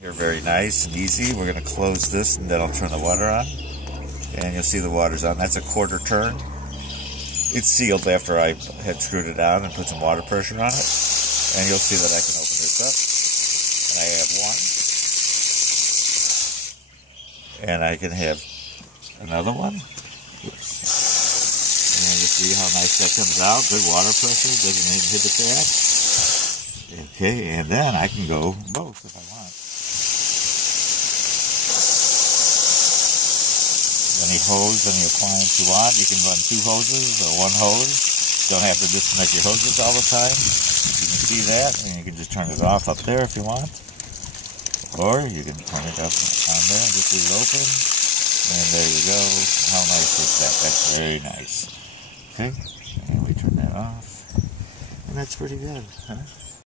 Here, very nice and easy. We're going to close this and then I'll turn the water on. And you'll see the water's on. That's a quarter turn. It's sealed after I had screwed it down and put some water pressure on it. And you'll see that I can open this up. And I have one. And I can have another one. And you see how nice that comes out. Good water pressure. Doesn't even hit the tap. Okay, and then I can go both if I want. Any hose, any appliance you want. You can run 2 hoses or 1 hose. Don't have to disconnect your hoses all the time. You can see that, and you can just turn it off up there if you want. Or you can turn it up on there and just leave it open. And there you go. How nice is that? That's very nice. Okay, and we turn that off. And that's pretty good, huh?